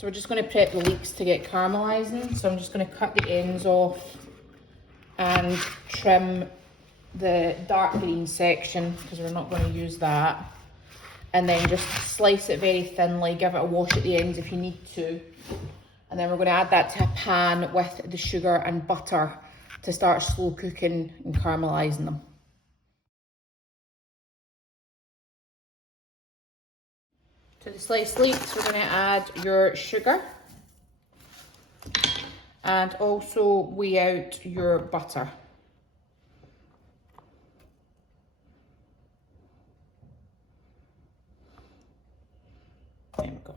So we're just going to prep the leeks to get caramelizing. So I'm just going to cut the ends off and trim the dark green section because we're not going to use that. And then just slice it very thinly, give it a wash at the ends if you need to. And then we're going to add that to a pan with the sugar and butter to start slow cooking and caramelizing them. To the sliced leeks, we're going to add your sugar and also weigh out your butter. There we go.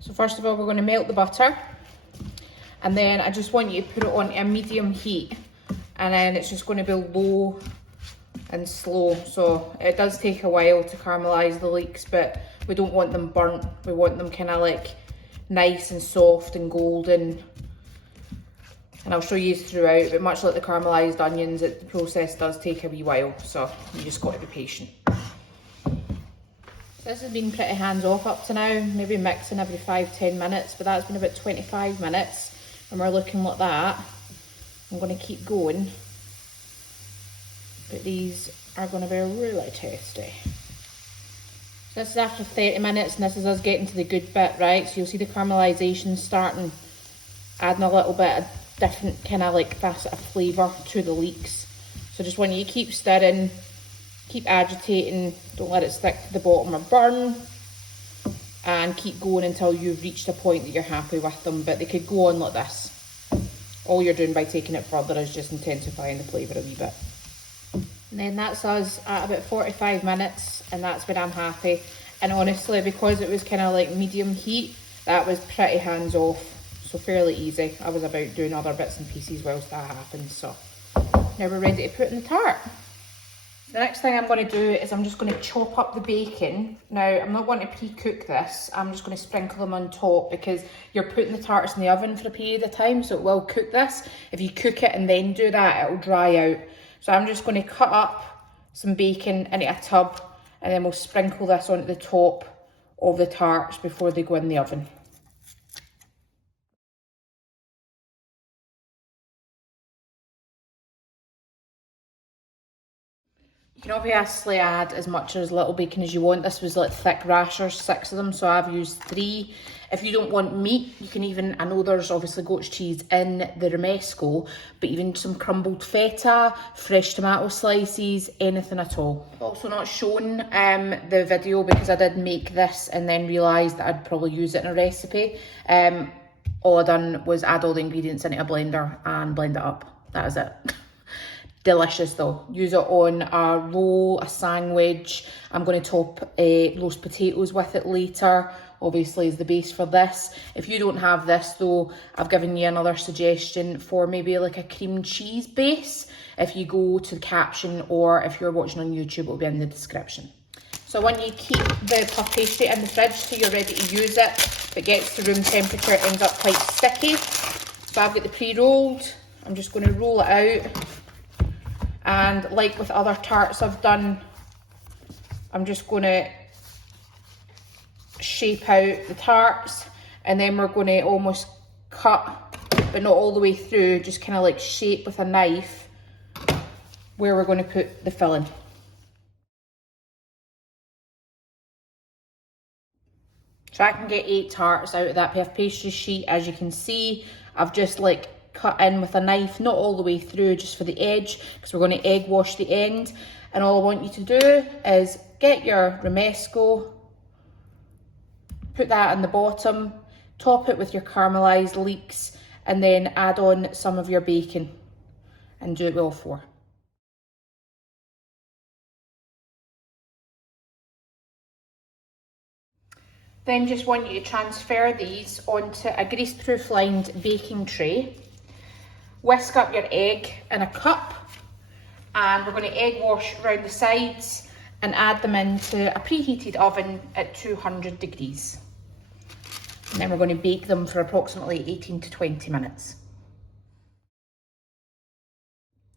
So first of all, we're going to melt the butter, and then I just want you to put it on a medium heat, and then it's just going to be low and slow. So it does take a while to caramelize the leeks, but we don't want them burnt. We want them kind of like nice and soft and golden. And I'll show you throughout, but much like the caramelized onions, the process does take a wee while, so you just got to be patient. This has been pretty hands off up to now, maybe mixing every 5-10 minutes, but that's been about 25 minutes and we're looking like that. I'm going to keep going, but these are going to be really tasty. So this is after 30 minutes and this is us getting to the good bit, right? So you'll see the caramelization starting, adding a little bit of different kind of like facet of flavour to the leeks. So just want you to keep stirring, keep agitating, don't let it stick to the bottom or burn, and keep going until you've reached a point that you're happy with them. But they could go on like this. All you're doing by taking it further is just intensifying the flavour a wee bit. And then that's us at about 45 minutes, and that's when I'm happy. And honestly, because it was kind of like medium heat, that was pretty hands off, so fairly easy. I was about doing other bits and pieces whilst that happened. So now we're ready to put in the tart. The next thing I'm going to do is I'm just going to chop up the bacon. Now, I'm not going to pre-cook this. I'm just going to sprinkle them on top because you're putting the tarts in the oven for a period of time, so it will cook this. If you cook it and then do that, it will dry out. So I'm just going to cut up some bacon into a tub, and then we'll sprinkle this onto the top of the tarts before they go in the oven. You can obviously add as much or as little bacon as you want. This was like thick rashers, 6 of them, so I've used 3. If you don't want meat, you can even, I know there's obviously goat's cheese in the Romesco, but even some crumbled feta, fresh tomato slices, anything at all. I've also not shown the video because I did make this and then realised that I'd probably use it in a recipe. All I done was add all the ingredients into a blender and blend it up. That is it. Delicious though. Use it on a roll, a sandwich. I'm going to top roast potatoes with it later, obviously as the base for this. If you don't have this though, I've given you another suggestion for maybe like a cream cheese base. If you go to the caption, or if you're watching on YouTube, it'll be in the description. So I want you to keep the puff pastry in the fridge till you're ready to use it. If it gets to room temperature, it ends up quite sticky. So I've got the pre-rolled. I'm just going to roll it out. And like with other tarts I've done, I'm just going to shape out the tarts, and then we're going to almost cut, but not all the way through, just kind of like shape with a knife where we're going to put the filling. So I can get 8 tarts out of that puff pastry sheet. As you can see, I've just like cut in with a knife, not all the way through, just for the edge, because we're going to egg wash the end. And all I want you to do is get your Romesco, put that in the bottom, top it with your caramelized leeks, and then add on some of your bacon and do it with all 4. Then just want you to transfer these onto a greaseproof lined baking tray. Whisk up your egg in a cup, and we're going to egg wash around the sides and add them into a preheated oven at 200 degrees. And then we're going to bake them for approximately 18 to 20 minutes.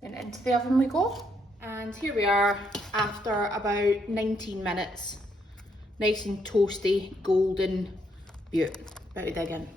Then into the oven we go. And here we are after about 19 minutes. Nice and toasty, golden, beaut. Better dig in.